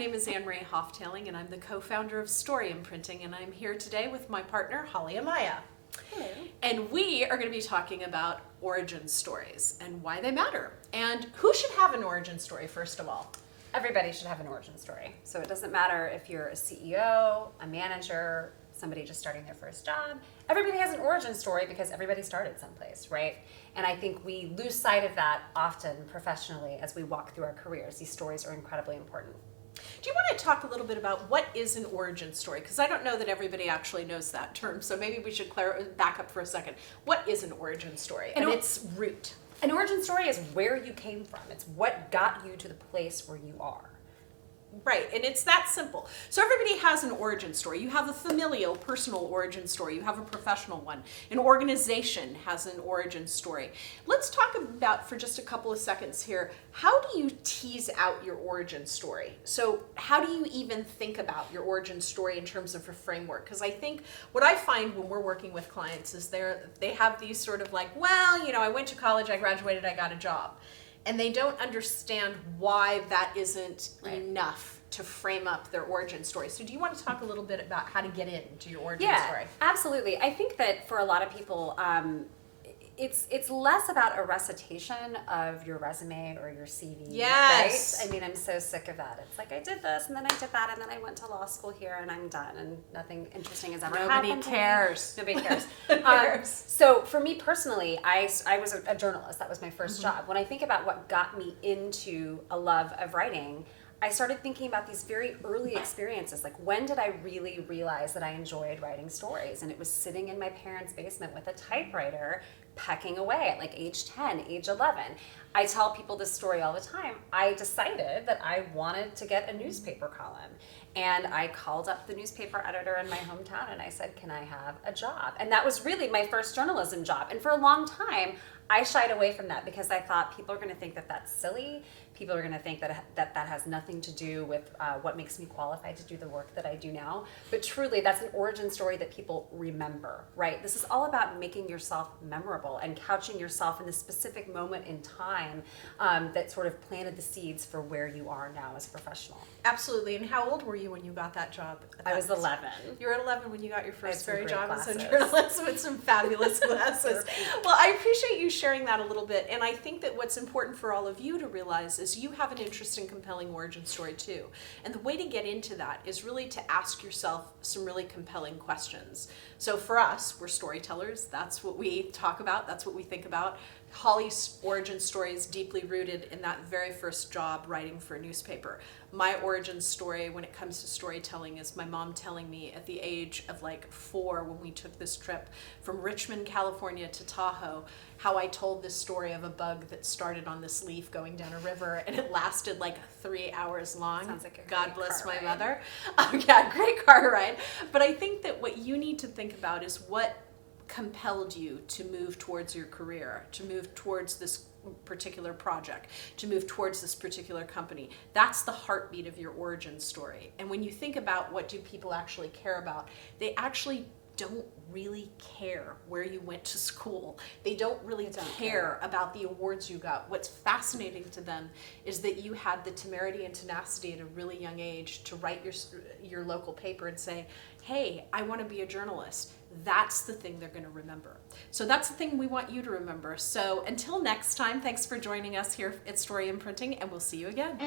name is Anne Marie Hoftailing, and I'm the co-founder of Story Imprinting, and I'm here today with my partner, Holly Amaya. Hello. And we are going to be talking about origin stories and why they matter. And who should have an origin story, first of all? Everybody should have an origin story. So it doesn't matter if you're a CEO, a manager, somebody just starting their first job. Everybody has an origin story because everybody started someplace, right? And I think we lose sight of that often professionally as we walk through our careers. These stories are incredibly important. Do you want to talk a little bit about what is an origin story? Because I don't know that everybody actually knows that term, so maybe we should back up for a second. What is an origin story and its root? An origin story is where you came from. It's what got you to the place where you are. Right, and it's that simple. So everybody has an origin story. You have a familial, personal origin story. You have a professional one. An organization has an origin story. Let's talk about, for just a couple of seconds here, how do you tease out your origin story? So how do you even think about your origin story in terms of a framework? Because I think what I find when we're working with clients is they have these sort of like, well, you know, I went to college, I graduated, I got a job. And they don't understand why that isn't enough to frame up their origin story. So do you want to talk a little bit about how to get into your origin story? Absolutely. I think that for a lot of people, it's less about a recitation of your resume or your CV. Yes. Right? I mean, I'm so sick of that. It's like I did this and then I did that and then I went to law school here and I'm done and nothing interesting has ever happened. Nobody cares. Nobody cares. cares. So for me personally, I was a journalist. That was my first job. When I think about what got me into a love of writing, I started thinking about these very early experiences. Like, when did I really realize that I enjoyed writing stories? And it was sitting in my parents' basement with a typewriter, pecking away at like age 10, age 11. I tell people this story all the time. I decided that I wanted to get a newspaper column. And I called up the newspaper editor in my hometown and I said, can I have a job? And that was really my first journalism job. And for a long time, I shied away from that because I thought people are going to think that that's silly. People are going to think that has nothing to do with what makes me qualified to do the work that I do now. But truly, that's an origin story that people remember, right? This is all about making yourself memorable and couching yourself in a specific moment in time that sort of planted the seeds for where you are now as a professional. Absolutely. And how old were you when you got that job? I was 11. You were 11 when you got your first very job classes. as a journalist with some fabulous classes. Well, I appreciate you sharing that a little bit. And I think that what's important for all of you to realize is you have an interesting, compelling origin story too. And the way to get into that is really to ask yourself some really compelling questions. So for us, we're storytellers. That's what we talk about. That's what we think about. Holly's origin story is deeply rooted in that very first job writing for a newspaper. My origin story when it comes to storytelling is my mom telling me at the age of like 4 when we took this trip from Richmond, California to Tahoe, how I told this story of a bug that started on this leaf going down a river and it lasted like 3 hours long. Sounds like a God great bless car my ride. mother. Yeah, great car ride. But I think that what you need to think about is what compelled you to move towards your career, to move towards this particular project, to move towards this particular company. That's the heartbeat of your origin story. And when you think about what do people actually care about, they actually don't really care where you went to school. They don't really care about the awards you got. What's fascinating to them is that you had the temerity and tenacity at a really young age to write your local paper and say, hey, I want to be a journalist. That's the thing they're going to remember. So that's the thing we want you to remember. So until next time, thanks for joining us here at Story Imprinting, and we'll see you again.